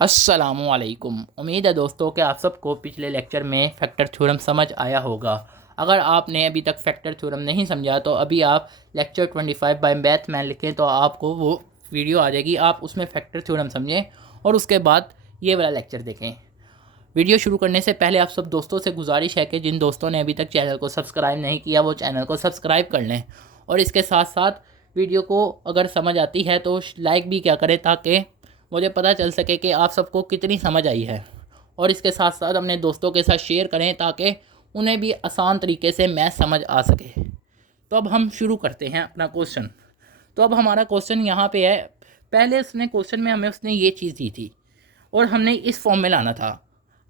अस्सलामुअलैकुम। उम्मीद है दोस्तों कि आप सबको पिछले लेक्चर में फैक्टर थ्योरम समझ आया होगा। अगर आपने अभी तक फैक्टर थ्योरम नहीं समझा तो अभी आप लेक्चर 25 बाय बैथमैन लिखें तो आपको वो वीडियो आ जाएगी, आप उसमें फैक्टर थ्योरम समझें और उसके बाद ये वाला लेक्चर देखें। वीडियो शुरू करने से पहले आप सब दोस्तों से गुजारिश है कि जिन दोस्तों ने अभी तक चैनल को सब्सक्राइब नहीं किया वो चैनल को सब्सक्राइब कर लें और इसके साथ साथ वीडियो को अगर समझ आती है तो लाइक भी क्या करें ताकि मुझे पता चल सके कि आप सबको कितनी समझ आई है। और इसके साथ साथ अपने दोस्तों के साथ शेयर करें ताकि उन्हें भी आसान तरीके से मैथ समझ आ सके। तो अब हम शुरू करते हैं अपना क्वेश्चन। तो अब हमारा क्वेश्चन यहाँ पे है। पहले उसने क्वेश्चन में हमें उसने ये चीज़ दी थी और हमने इस फॉर्म में लाना था।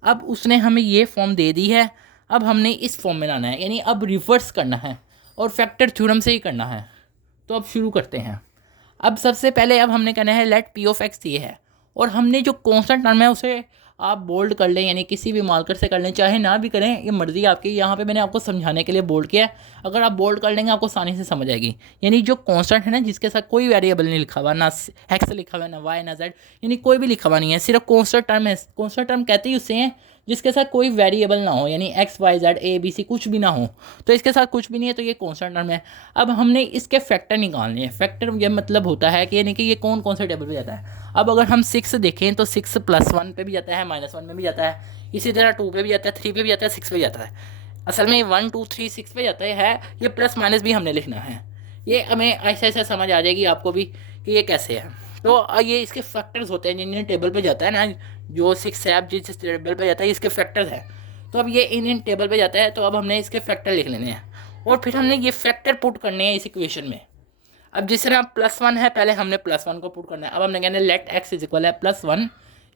अब उसने हमें ये फॉर्म दे दी है, अब हमने इस फॉर्म में लाना है, यानी अब रिवर्स करना है और फैक्टर थ्योरम से ही करना है। तो अब शुरू करते हैं। अब सबसे पहले अब हमने कहना है लेट पी ऑफ एक्स ये है और हमने जो कॉन्स्टेंट टर्म है उसे आप बोल्ड कर लें, यानी किसी भी मार्कर से कर लें, चाहे ना भी करें, ये मर्ज़ी आपकी। यहाँ पे मैंने आपको समझाने के लिए बोल्ड किया है, अगर आप बोल्ड कर लेंगे आपको आसानी से समझ आएगी। यानी जो कॉन्स्टेंट है ना, जिसके साथ कोई वेरिएबल नहीं लिखा हुआ, ना एक्स लिखा हुआ है, ना वाई, ना जेड, यानी कोई भी लिखा हुआ नहीं है, सिर्फ कॉन्स्टेंट टर्म है। कॉन्स्टेंट टर्म कहते ही उससे हैं जिसके साथ कोई वेरिएबल ना हो, यानी X Y Z A B C कुछ भी ना हो। तो इसके साथ कुछ भी नहीं है तो ये कॉन्स्टेंट टर्म है। अब हमने इसके फैक्टर निकालने हैं। फैक्टर ये मतलब होता है कि यानी कि ये कौन कौन से टेबल पे जाता है। अब अगर हम 6 देखें तो 6 +1 पे भी जाता है, -1 में भी जाता है, इसी तरह 2 पे भी जाता है, 3 पे भी जाता है, 6 पे भी जाता है। असल में 1 2 3 6 पे जाता है। ये प्लस माइनस भी हमने लिखना है। ये हमें ऐसा ऐसा समझ आ जाएगी आपको भी कि ये कैसे है। तो ये इसके फैक्टर्स होते हैं जिन टेबल पे जाता है ना, जो 6 है अब जिस टेबल पे जाता है इसके फैक्टर्स हैं। तो अब ये इन टेबल पे जाता है तो अब हमने इसके फैक्टर लिख लेने हैं और फिर हमने ये फैक्टर पुट करने हैं इस इक्वेशन में। अब जिस तरह +1 है, पहले हमने +1 को पुट करना है। अब हमने कहना है लेट एक्स इज इक्वल है +1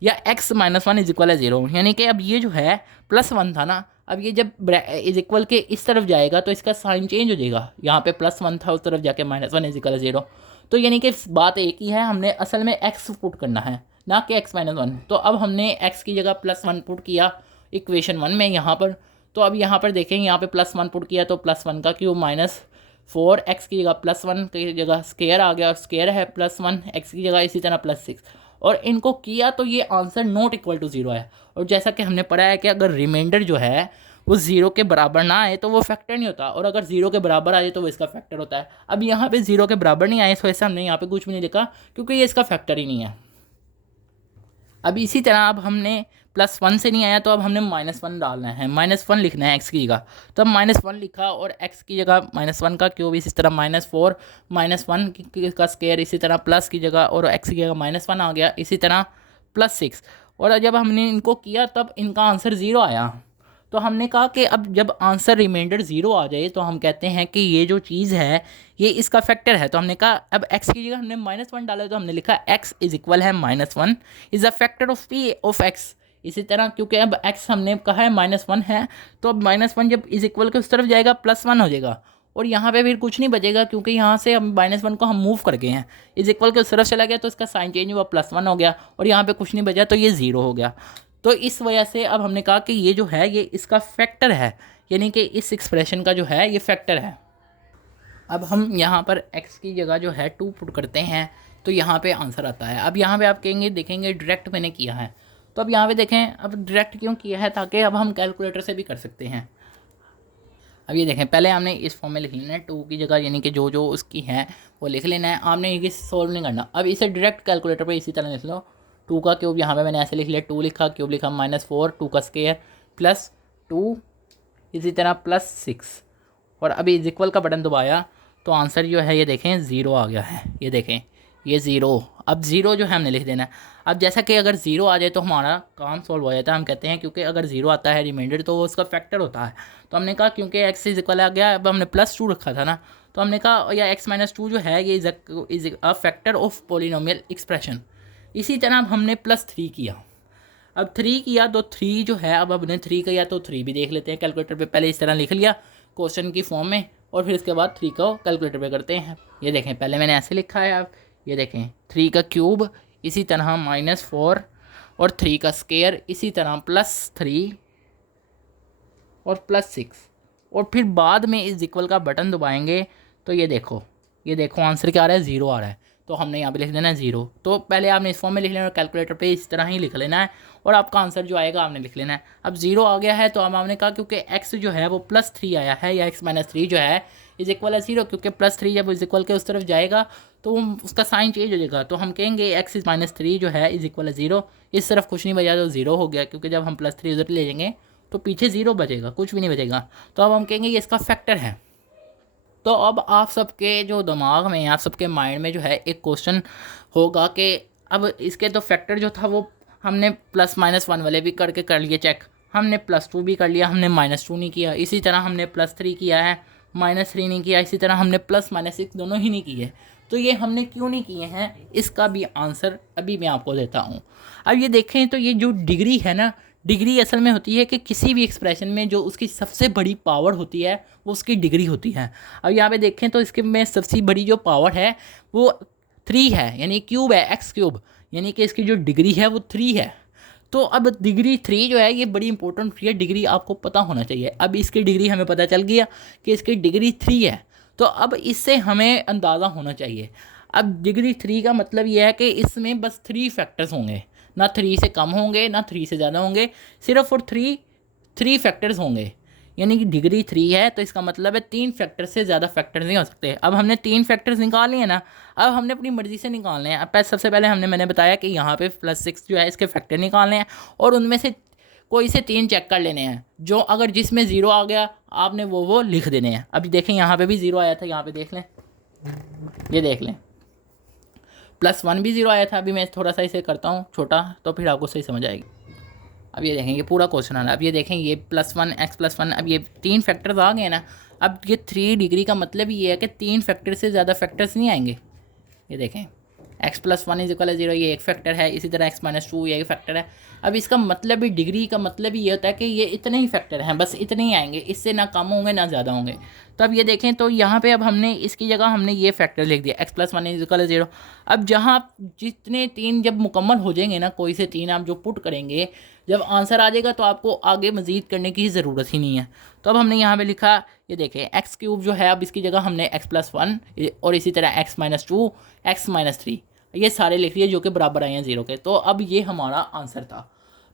या x -1 इज इक्वल है 0, यानी कि अब ये जो है +1 था ना, अब ये जब इज इक्वल के इस तरफ जाएगा तो इसका साइन चेंज हो जाएगा। यहाँ पे +1 था, उस तरफ जाके -1 इज इक्वल है 0। तो यानी कि बात एक ही है, हमने असल में x पुट करना है ना कि x -1। तो अब हमने x की जगह +1 पुट किया इक्वेशन 1 में यहाँ पर। तो अब यहाँ पर देखें, यहाँ पे +1 पुट किया तो +1 का क्यूब -4, x की जगह +1 की जगह स्केयर आ गया और स्केयर है +1 x की जगह, इसी तरह +6 और इनको किया तो ये आंसर नॉट इक्वल टू 0 है। और जैसा कि हमने पढ़ा है कि अगर रिमाइंडर जो है वो 0 के बराबर ना आए तो वो फैक्टर नहीं होता, और अगर 0 के बराबर आ जाए तो वो इसका फैक्टर होता है। अब यहाँ पे 0 के बराबर नहीं आए, इस वजह से हमने यहाँ पे कुछ भी नहीं लिखा क्योंकि ये इसका फैक्टर ही नहीं है। अब इसी तरह अब हमने +1 से नहीं आया तो अब हमने -1 डालना है, -1 लिखना है x की जगह। तो अब -1 लिखा और x की जगह -1 का क्यूब, इसी तरह -4 -1 का स्क्वायर, इसी तरह प्लस की जगह और x की जगह -1 आ गया, इसी तरह +6। और जब हमने इनको किया तब इनका आंसर 0 आया। तो हमने कहा कि अब जब आंसर रिमाइंडर 0 आ जाए तो हम कहते हैं कि ये जो चीज़ है ये इसका फैक्टर है। तो हमने कहा अब x की जगह हमने -1 डाला तो हमने लिखा x इज इक्वल है -1 is a factor of p of x। इसी तरह क्योंकि अब x हमने कहा है -1 है तो अब -1 जब इज इक्वल के उस तरफ जाएगा +1 हो जाएगा और यहाँ पे फिर कुछ नहीं बचेगा क्योंकि यहाँ से हम -1 को हम मूव कर गए हैं, इज इक्वल के उस तरफ चला गया तो इसका साइन चेंज हुआ, +1 हो गया और यहाँ पे कुछ नहीं बचा तो ये 0 हो गया। तो इस वजह से अब हमने कहा कि ये जो है ये इसका फैक्टर है, यानी कि इस एक्सप्रेशन का जो है ये फैक्टर है। अब हम यहाँ पर x की जगह जो है 2 पुट करते हैं तो यहाँ पे आंसर आता है। अब यहाँ पे आप कहेंगे देखेंगे डायरेक्ट मैंने किया है, तो अब यहाँ पे देखें अब डायरेक्ट क्यों किया है, ताकि अब हम कैलकुलेटर से भी कर सकते हैं। अब ये देखें, पहले हमने इस फॉर्म में लिख लेना है 2 की जगह, यानी कि जो जो उसकी है वो लिख लेना है, आपने ये सॉल्व नहीं करना। अब इसे डायरेक्ट कैलकुलेटर पर इसी तरह लिख लो। 2 का क्यूब यहाँ पे मैंने ऐसे लिख लिया, 2 लिखा, क्यूब लिखा -4, 2 का स्क्वायर +2, इसी तरह +6 और अभी इज इक्वल का बटन दबाया तो आंसर जो है ये देखें 0 आ गया है। ये देखें ये 0, अब 0 जो है हमने लिख देना है। अब जैसा कि अगर 0 आ जाए तो हमारा काम सॉल्व हो जाता है। हम कहते हैं क्योंकि अगर 0 आता है रिमाइंडर तो वो उसका फैक्टर होता है। तो हमने कहा क्योंकि x इज इक्वल आ गया, अब हमने +2 रखा था ना, तो हमने कहा या x -2 जो है ये is a factor of polynomial expression. इसी तरह अब हमने +3 किया। अब 3 किया तो 3 जो है, अब हमने 3 किया तो 3 भी देख लेते हैं कैलकुलेटर पे। पहले इस तरह लिख लिया क्वेश्चन की फॉर्म में और फिर इसके बाद 3 को कैलकुलेटर पे करते हैं। ये देखें पहले मैंने ऐसे लिखा है, अब ये देखें 3 का क्यूब, इसी तरह -4 और 3 का स्क्वायर, इसी तरह +3 और +6 और फिर बाद में इस इक्वल का बटन दबाएंगे तो ये देखो आंसर क्या आ रहा है, 0 आ रहा है। तो हमने यहाँ पे लिख देना है 0। तो पहले आपने इस फॉर्म में लिख लेना और कैलकुलेटर पे इस तरह ही लिख लेना है और आपका आंसर जो आएगा आपने लिख लेना है। अब 0 आ गया है तो अब हमने कहा क्योंकि x जो है वो +3 आया है या x-3 जो है इज इक्वल है 0, क्योंकि +3 जब इज इक्वल के उस तरफ जाएगा तो उसका साइन चेंज हो जाएगा। तो हम कहेंगे x-3 जो है इज इक्वल है 0। इस तरफ कुछ नहीं बचा तो 0 हो गया, क्योंकि जब हम +3 उधर ले जाएंगे तो पीछे 0 बचेगा, कुछ भी नहीं बचेगा। तो अब हम कहेंगे ये इसका फैक्टर है। तो अब आप सबके जो दिमाग में, आप सबके माइंड में जो है एक क्वेश्चन होगा कि अब इसके तो फैक्टर जो था वो हमने +-1 वाले भी करके कर लिए चेक, हमने +2 भी कर लिया, हमने -2 नहीं किया। इसी तरह हमने +3 किया है, -3 नहीं किया। इसी तरह हमने +-6 दोनों ही नहीं किए। तो ये हमने क्यों नहीं किए हैं, इसका भी आंसर अभी मैं आपको देता हूँ। अब ये देखें तो ये जो डिग्री है ना, डिग्री असल में होती है कि किसी भी एक्सप्रेशन में जो उसकी सबसे बड़ी पावर होती है वो उसकी डिग्री होती है। अब यहाँ पे देखें तो इसके में सबसे बड़ी जो पावर है वो 3 है, यानी क्यूब है, x3, यानी कि इसकी जो डिग्री है वो 3 है। तो अब डिग्री 3 जो है ये बड़ी इंपॉर्टेंट होती है, डिग्री आपको पता होना चाहिए। अब इसकी डिग्री हमें पता चल गया कि इसकी डिग्री 3 है, तो अब इससे हमें अंदाज़ा होना चाहिए। अब डिग्री 3 का मतलब ये है कि इसमें बस 3 फैक्टर्स होंगे, ना 3 से कम होंगे ना 3 से ज़्यादा होंगे, सिर्फ और 3 फैक्टर्स होंगे। यानी कि डिग्री 3 है तो इसका मतलब है 3 फैक्टर से ज़्यादा फैक्टर्स नहीं हो सकते। अब हमने 3 फैक्टर्स निकाल लिए ना, अब हमने अपनी मर्ज़ी से निकालने हैं। अब सबसे पहले मैंने बताया कि यहाँ पे +6 जो है इसके फैक्टर निकालने हैं और उनमें से कोई से 3 चेक कर लेने हैं, जो अगर जिसमें 0 आ गया आपने वो लिख देने हैं। अभी देखें यहाँ पे भी 0 आया था, यहाँ पे देख लें, ये देख लें, +1 भी 0 आया था। अभी मैं थोड़ा सा इसे करता हूँ छोटा तो फिर आपको सही समझ आएगी। अब ये देखें, ये पूरा क्वेश्चन आ रहा है। अब ये देखें, ये +1 x+1, अब ये 3 फैक्टर्स आ गए ना। अब ये 3 डिग्री का मतलब ये है कि 3 फैक्टर से ज़्यादा फैक्टर्स नहीं आएंगे। ये देखें, x+1 इज इक्वल 0, ये एक फैक्टर है। इसी तरह x-2 ये एक फैक्टर है। अब इसका मतलब भी, डिग्री का मतलब ये होता है कि ये इतने ही फैक्टर हैं, बस इतने ही आएंगे, इससे ना कम होंगे ना ज़्यादा होंगे। तो अब ये देखें तो यहाँ पे अब हमने इसकी जगह हमने ये फैक्टर लिख दिया, x+1 इज इक्वल 0। अब जहाँ जितने 3 जब मुकम्मल हो जाएंगे ना, कोई से 3 आप जो पुट करेंगे, जब आंसर आ जाएगा तो आपको आगे मज़ीद करने की ज़रूरत ही नहीं है। तो अब हमने यहाँ पे लिखा, ये देखें x³ जो है, अब इसकी जगह हमने x+1 और इसी तरह x-2, x-3 ये सारे लिख लिए जो कि बराबर आए हैं 0 के। तो अब ये हमारा आंसर था।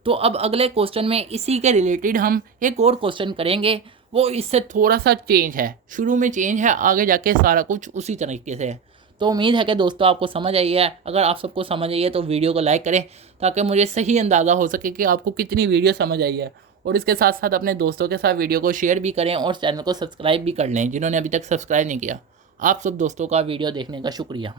तो अब अगले क्वेश्चन में इसी के रिलेटेड हम एक और क्वेश्चन करेंगे, वो इससे थोड़ा सा चेंज है, शुरू में चेंज है, आगे जाके सारा कुछ उसी तरीके से है। तो उम्मीद है कि दोस्तों आपको समझ आई है। अगर आप सबको समझ आई है तो वीडियो को लाइक करें ताकि मुझे सही अंदाज़ा हो सके कि आपको कितनी वीडियो समझ आई है। और इसके साथ साथ अपने दोस्तों के साथ वीडियो को शेयर भी करें और चैनल को सब्सक्राइब भी कर लें जिन्होंने अभी तक सब्सक्राइब नहीं किया। आप सब दोस्तों का वीडियो देखने का शुक्रिया।